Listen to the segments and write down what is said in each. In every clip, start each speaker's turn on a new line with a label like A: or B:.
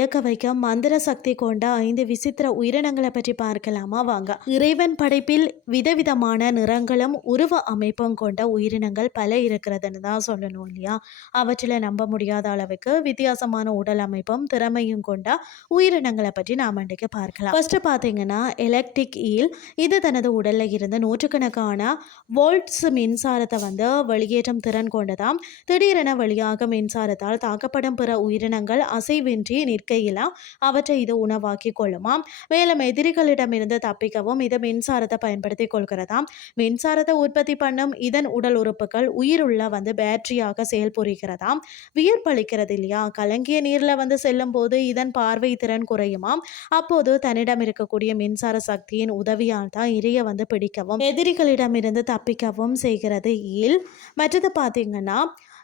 A: வைக்க மந்திர சக்தி கொண்ட ஐந்து விசித்திர உயிரினங்களை பற்றி பார்க்கலாமா? வாங்க. இறைவன் படைப்பில் விதவிதமான நிறங்களும் உருவ அமைப்பும் கொண்ட உயிரினங்கள் பல இருக்கிறதுன்னு தான் சொல்லணும் இல்லையா? அவற்றில் நம்ப முடியாத அளவுக்கு வித்தியாசமான உடல் அமைப்பும் திறமையும் கொண்ட உயிரினங்களை பற்றி நாம் இன்றைக்கு பார்க்கலாம். ஃபர்ஸ்ட் பார்த்தீங்கன்னா எலக்ட்ரிக் ஈல் இது தனது உடலில் இருந்து நூற்றுக்கணக்கான வோல்ட்ஸ் மின்சாரத்தை வந்து வெளியேற்றும் திறன் கொண்டதாம். திடீரென வழியாக மின்சாரத்தால் தாக்கப்படும் பிற உயிரினங்கள் அசைவின்றி நிற்கையில அவற்றை இது உணவாக்கி கொள்ளுமாம். மேலும் எதிரிகளிடமிருந்து தப்பிக்கவும் இது மின்சாரத்தை பயன்படுத்தி கொள்கிறதாம். மின்சாரத்தை உற்பத்தி பண்ணும் இதன் உடல் உறுப்புகள் உயிருள்ள வந்து பேட்டரியாக செயல்புரிகிறதாம் வியர்ப்பளிக்கிறது இல்லையா? கலங்கிய நீரில் வந்து செல்லும் போது இதன் பார்வை திறன் குறையுமாம். அப்போது தன்னிடம் இருக்கக்கூடிய மின்சார சக்தியின் உதவியால் தான் இறைய வந்து பிடிக்கவும் எதிரிகளிடமிருந்து தப்பிக்கவும் செய்கிறது. ஈல் மற்றது பார்த்தீங்கன்னா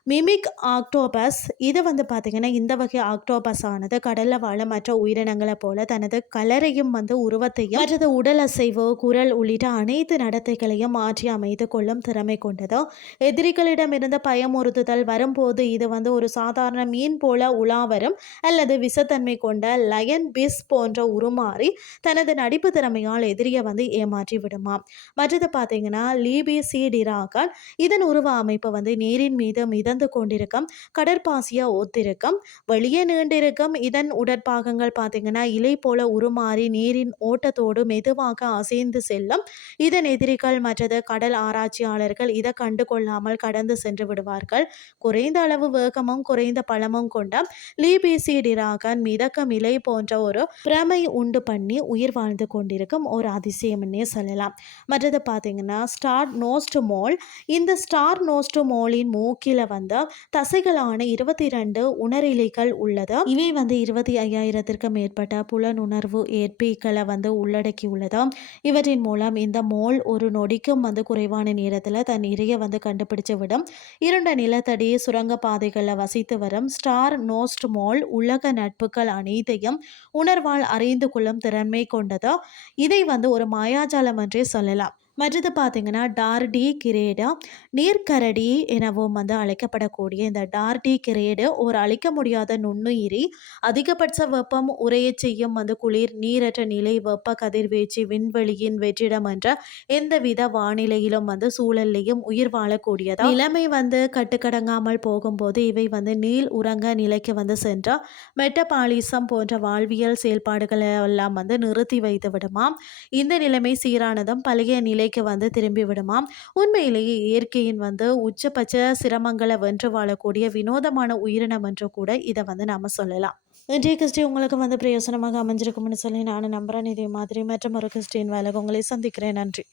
A: மிமிக் ஆக்டோபஸ் இது வந்து பார்த்திங்கன்னா இந்த வகை ஆக்டோபஸ் ஆனது கடலில் வாழ மற்ற உயிரினங்களை போல தனது கலரையும் வந்து உருவத்தையும் மற்றது உடல் அசைவு குரல் உள்ளிட்ட அனைத்து நடத்தைகளையும் மாற்றி அமைத்து கொள்ளும் திறமை கொண்டது எதிரிகளிடமிருந்து பயமுறுத்துதல் வரும்போது இது வந்து ஒரு சாதாரண மீன் போல உலா வரும் அல்லது விஷத்தன்மை கொண்ட லயன் பிஸ் போன்ற உருமாறி தனது நடிப்பு திறமையால் எதிரியை வந்து ஏமாற்றி விடுமாம். மற்றது பார்த்தீங்கன்னா லீபி சி டிராகன் இதன் உருவ அமைப்பு வந்து நீரின் மீது மிதந்து கொண்டிருக்கும் கடற்பாசியா ஒத்திருக்கும் வெளியே நீண்டிருக்கும். இதன் உடற்பாகங்கள் பார்த்தீங்கன்னா இலை போல உருமாறி நீரின் ஓட்டத்தோடு மெதுவாக அசைந்து செல்லும். இதன் எதிரிகள் மற்றது கடல் ஆராய்ச்சியாளர்கள் இதை கண்டு கொள்ளாமல் கடந்து சென்று விடுவார்கள். குறைந்த அளவு வேகமும் குறைந்த பழமும் கொண்ட லீபிசி டிராகன் மிதக்கும் இலை போன்ற ஒரு பிரமை உண்டு பண்ணி உயிர் வாழ்ந்து கொண்டிருக்கும் ஒரு அதிசயம்னே சொல்லலாம். மற்றது பார்த்தீங்கன்னா ஸ்டார் நோஸ்ட் மோல் இந்த ஸ்டார் நோஸ்ட் மோலின் மூக்கில வந்து தசைகளான இருபத்தி ரெண்டு உணரிலிகள் உள்ளது. இவை வந்து இருபத்தி ஐயாயிரத்திற்கு மேற்பட்ட புலனுணர்வு ஏற்பிகளை வந்து உள்ளடக்கியுள்ளதா. இவற்றின் மூலம் இந்த மோல் ஒரு நொடிக்கும் வந்து குறைவான நேரத்தில் தன் இரையை வந்து கண்டுபிடிச்சு விடும். இருண்ட நிலத்தடி சுரங்க பாதைகளில் வசித்து வரும் ஸ்டார் நோஸ்ட் மோல் உலக நட்புகள் அனைத்தையும் உணர்வால் அறிந்து கொள்ளும் திறன்மை கொண்டது. இதை வந்து ஒரு மாயாஜாலம் என்றே சொல்லலாம். மற்றது பார்த்தீங்கன்னா டார்டி கிரேடா நீர்க்கரடி எனவும் வந்து அழைக்கப்படக்கூடிய இந்த டார்டி கிரேடு ஒரு அழிக்க முடியாத நுண்ணுயிரி அதிகபட்ச வெப்பம் உரையச் செய்யும் வந்து குளிர் நீரற்ற நிலை வெப்ப கதிர்வீச்சு விண்வெளியின் வெற்றிடம் என்ற எந்தவித வானிலையிலும் வந்து சூழல்லையும் உயிர் வாழக்கூடியதா? நிலைமை வந்து கட்டுக்கடங்காமல் போகும்போது இவை வந்து நீள் உறங்க நிலைக்கு வந்து சென்றால் மெட்டபாலிசம் போன்ற வாழ்வியல் செயல்பாடுகளை எல்லாம் வந்து நிறுத்தி வைத்து விடுமாம். இந்த நிலைமை சீரானதும் பழைய நிலை நிலைக்கு வந்து திரும்பி விடுமாம். உண்மையிலேயே இயற்கையின் வந்து உச்சபட்ச சிரமங்களை வென்று வாழக்கூடிய வினோதமான உயிரினம் என்று கூட இதை வந்து நாம சொல்லலாம். இன்றைய கிறிஸ்டி உங்களுக்கு வந்து பிரயோசனமாக அமைஞ்சிருக்கும்னு சொல்லி நான் நம்புறேன். இதே மாதிரி மற்றும் ஒரு கிறிஸ்டின் வேலை உங்களை சந்திக்கிறேன். நன்றி.